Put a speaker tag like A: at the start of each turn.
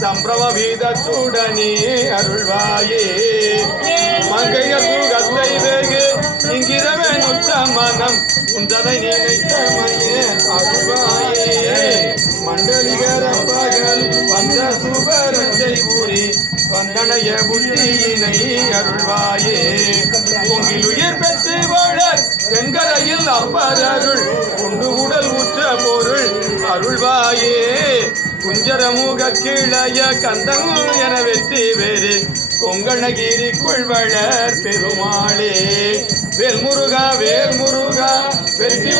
A: சம்பிரம வீதத்துடனே அருள்வாயே. மங்கைய சுகத்தை வெகு இங்கிரவே நுற்ற மனம் உந்ததை நினைத்தமையே அருள்வாயே. மண்டலிகர பகல் வந்த சுபரஞ்சை ஊரி வந்தனைய புத்தியினை அருள்வாயே. உங்கில் உயிர் பெற்று வாழ தென்கரையில் அப்பரருள் உண்டு உடல் உற்ற பொருள் அருள்வாயே. குஞ்சரமுக கிளைய கந்தன் என வெற்றி வேறு கொங்கணகிரி கொள்வளர் பெருமாளே. வேல்முருகா வேல்முருகா வெற்றி